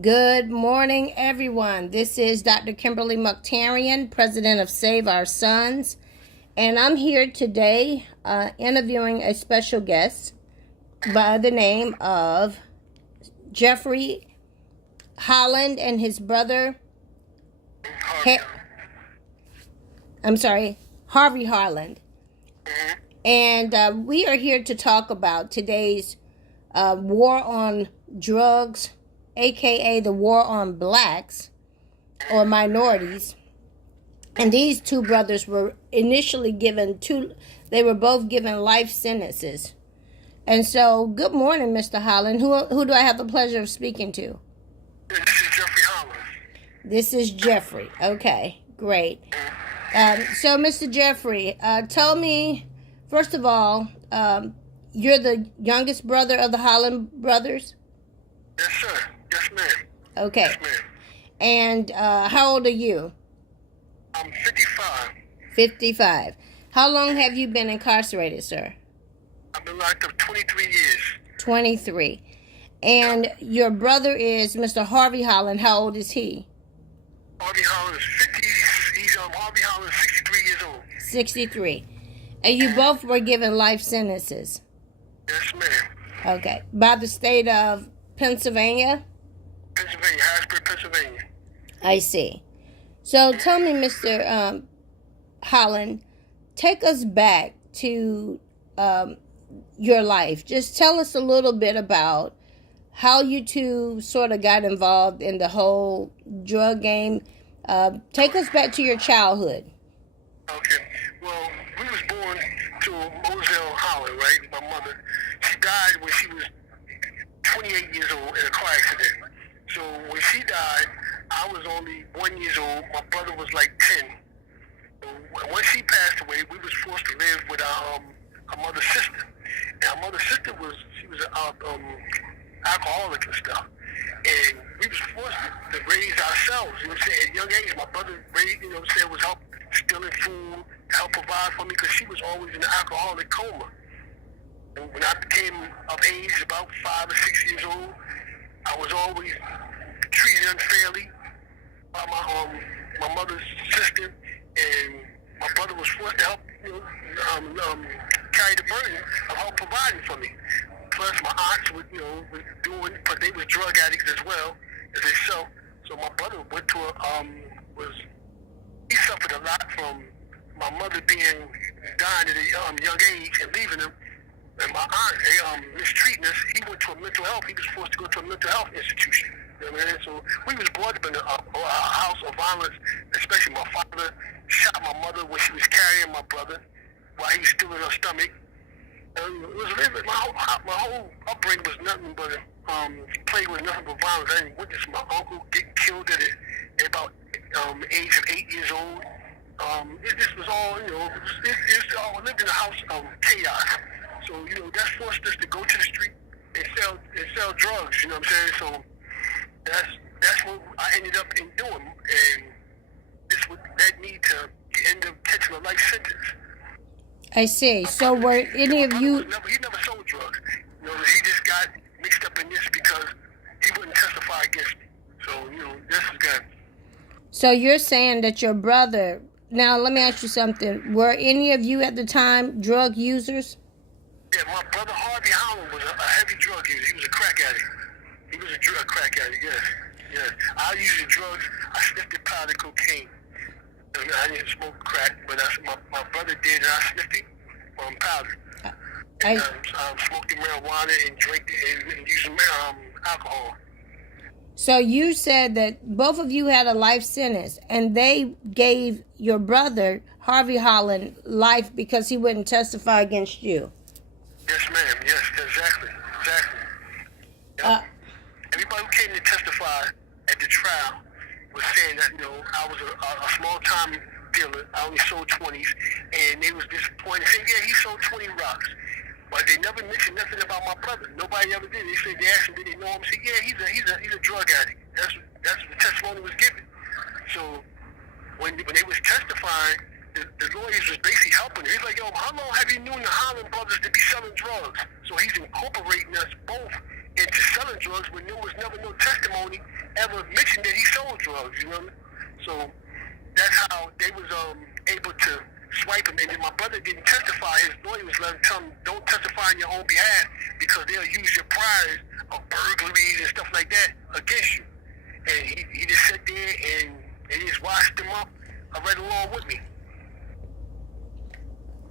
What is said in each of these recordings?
Good morning, everyone. This is Dr. Kimberly Muktarian, president of Save Our Sons, and I'm here today interviewing a special guest by the name of Jeffrey Holland and his brother, Harvey Holland. And we are here to talk about today's war on drugs, aka the war on blacks or minorities. And these two brothers were initially they were both given life sentences. And so, good morning, Mr. Holland. Who do I have the pleasure of speaking to? This is Jeffrey Holland. This is Jeffrey. Okay, great. So, Mr. Jeffrey, tell me, first of all, you're the youngest brother of the Holland brothers? Yes, sir. Yes, ma'am. Okay. Yes, ma'am. And how old are you? I'm 55. 55. How long have you been incarcerated, sir? I've been locked up 23 years. 23. And your brother is Mr. Harvey Holland. How old is he? Harvey Holland is 50. Harvey Holland is 63 years old. 63. And you both were given life sentences? Yes, ma'am. Okay. By the state of Pennsylvania? Pennsylvania, Harrisburg, Pennsylvania. I see. So tell me, Mr. Holland, take us back to your life. Just tell us a little bit about how you two sort of got involved in the whole drug game. Take us back to your childhood. Okay. Well, we was born to Moselle, Holland, right? My mother, she died when she was 28 years old in a car accident. So when she died, I was only 1 year old. My brother was like 10. So when she passed away, we was forced to live with our mother's sister. And our mother's sister was alcoholic and stuff. And we was forced to raise ourselves. You know what I'm saying? At a young age, my brother raised, was help stealing food, help provide for me because she was always in an alcoholic coma. And when I became of age, about 5 or 6 years old, I was always treated unfairly by my mother's sister, and my brother was forced to help, carry the burden of help providing for me. Plus, my aunts would doing, but they were drug addicts as well as themselves. So my brother went to he suffered a lot from my mother dying at a young age and leaving him. And my aunt mistreating us. He went to a mental health. He was forced to go to a mental health institution. You know what I mean? So we was brought up in a house of violence. Especially my father shot my mother when she was carrying my brother while he was still in her stomach. And it was my whole upbringing was nothing but played with nothing but violence. I didn't witness my uncle get killed at about age of 8 years old. It just was all I lived in a house of chaos. So, that forced us to go to the street and sell drugs, you know what I'm saying? So that's what I ended up in doing, and this would led me to end up catching a life sentence. I see. So were any of you... He never sold drugs. He just got mixed up in this because he wouldn't testify against me. So, this is good. So you're saying that your brother... Now, let me ask you something. Were any of you at the time drug users? Yeah, my brother Harvey Holland was a heavy drug user. He was a crack addict. He was a crack addict, yes. I used drugs. I sniffed powder cocaine. I didn't smoke crack, but my brother did, and I sniffed it powder. I smoked marijuana and drank and used alcohol. So you said that both of you had a life sentence, and they gave your brother, Harvey Holland, life because he wouldn't testify against you. Yes, ma'am. Yes, exactly. Yep. Everybody who came to testify at the trial was saying that, I was a small-time dealer. I only sold 20s, and they was disappointed. Saying, yeah, he sold 20 rocks. But they never mentioned nothing about my brother. Nobody ever did. They asked him, did they know him? He said, yeah, he's a drug addict. That's what the testimony was given. So when they was testifying, the lawyers was basically helping him. He's like, yo, how long have you known the Holland brothers to be selling drugs? So he's incorporating us both into selling drugs when there was never no testimony ever mentioned that he sold drugs, you know? So that's how they was able to swipe him. And then my brother didn't testify. His lawyer was letting him tell him, don't testify on your own behalf because they'll use your priors of burglaries and stuff like that against you. And he just sat there and he just washed him up right along with me.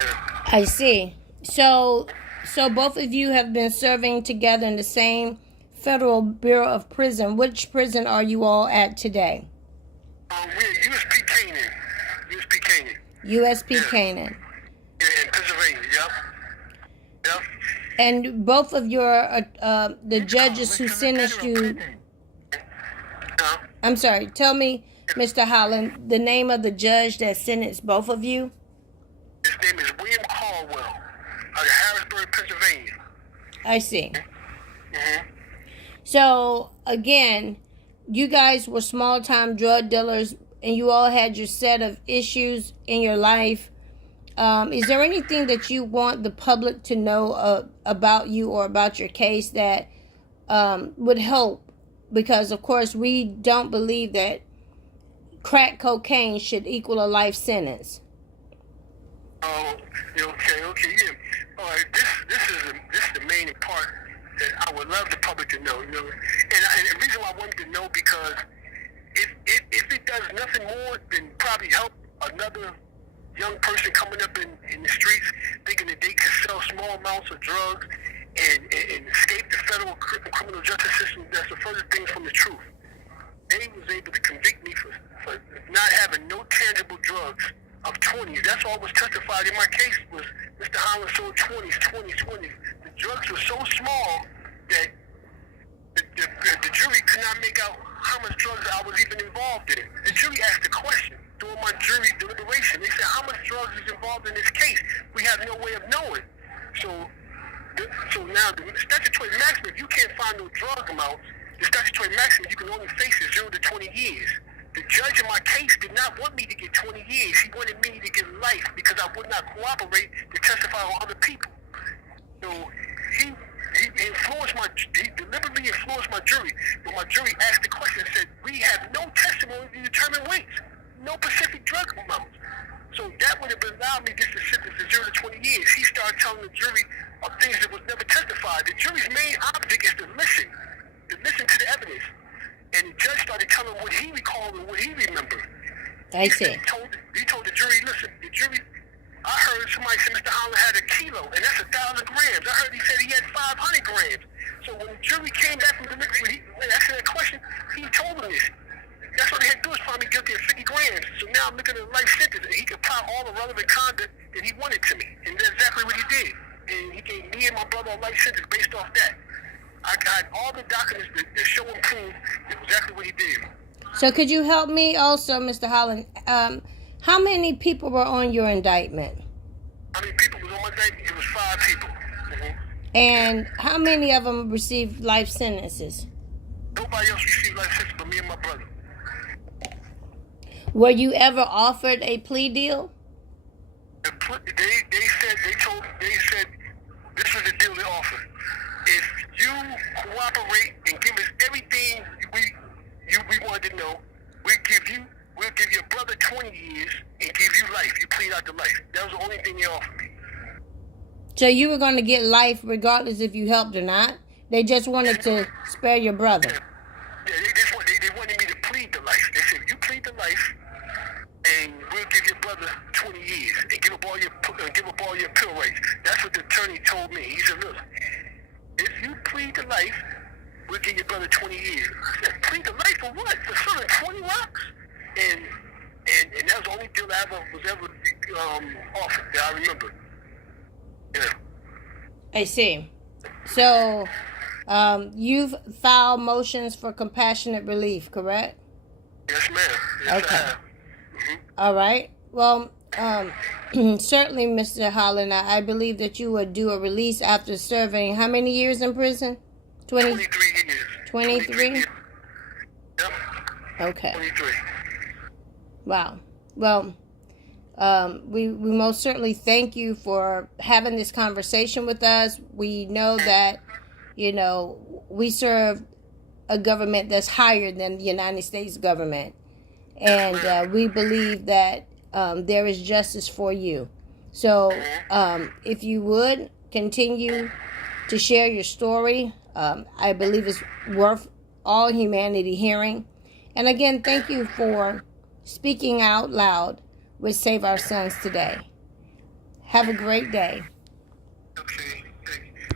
Yeah. I see. So both of you have been serving together in the same Federal Bureau of Prison. Which prison are you all at today? We're USP Canaan. USP Canaan. USP Canaan. Yeah, in Pennsylvania, yep. Yep. And both of your, the judges who sentenced you... I'm sorry, tell me, Mr. Holland, the name of the judge that sentenced both of you? His name is William Caldwell out of Harrisburg, Pennsylvania. I see. Mm-hmm. So, again, you guys were small-time drug dealers, and you all had your set of issues in your life. Is there anything that you want the public to know about you or about your case that would help? Because, of course, we don't believe that crack cocaine should equal a life sentence. Oh, okay, yeah. All right, this is the main part that I would love the public to know, you know. And the reason why I wanted to know because if it does nothing more than probably help another young person coming up in the streets thinking that they can sell small amounts of drugs and escape the federal criminal justice system, that's the furthest thing from the truth. They was able to convict me for not having no tangible drugs of 20s. That's all was testified in my case was Mr. Holland sold 20s. The drugs were so small that the jury could not make out how much drugs I was even involved in. The jury asked the question during my jury deliberation. They said, how much drugs is involved in this case? We have no way of knowing. So now the statutory maximum, if you can't find no drug amounts, the statutory maximum you can only face is 0 to 20 years. The judge in my case did not want me to get 20 years. He wanted me to get life because I would not cooperate to testify on other people. So he deliberately influenced my jury. When my jury asked the question, said, we have no testimony to determine weights, no specific drug amounts. So that would have allowed me just to sentence to 0 to 20 years. He started telling the jury of things that was never testified. The jury's main object is to listen to the evidence. And the judge started telling what he recalled and what he remembered. I see. He told the jury, listen, the jury, I heard somebody say Mr. Holland had a kilo, and that's 1,000 grams. I heard he said he had 500 grams. So when the jury came back from delivery, when I asked that question, he told them this. That's what they had to do is find me guilty of 50 grams. So now I'm looking at a life sentence, and he could apply all the relevant conduct that he wanted to me. And that's exactly what he did. And he gave me and my brother a life sentence based off that. I got all the documents that show and prove exactly what he did. So could you help me also, Mr. Holland? How many people were on your indictment? How many people was on my indictment? It was 5 people. Mm-hmm. And how many of them received life sentences? Nobody else received life sentence but me and my brother. Were you ever offered a plea deal? They said this was the deal they offered. If you cooperate and give us everything we wanted to know, we'll give your brother 20 years and give you life. You plead out the life. That was the only thing they offered me. So you were going to get life regardless if you helped or not? They just wanted to spare your brother. Yeah, they wanted me to plead the life. They said, you plead the life, and we'll give your brother 20 years and give up all your pill rights. That's what the attorney told me. He said, look, if you plead the life, we'll give your brother 20 years. I said, plead the life for what? For selling 20 rocks? And that was the only deal that was ever offered that I remember. Yeah. I see. So, you've filed motions for compassionate relief, correct? Yes, ma'am. Yes, okay. I have. Mm-hmm. All right. Well, certainly, Mr. Holland, I believe that you would do a release after serving how many years in prison? 23 years. 23? Yep. Okay. 23. Wow. Well, we most certainly thank you for having this conversation with us. We know that, we serve a government that's higher than the United States government. And we believe that there is justice for you. So if you would continue to share your story, I believe it's worth all humanity hearing. And again, thank you for speaking out loud with Save Our Sons today. Have a great day. Okay.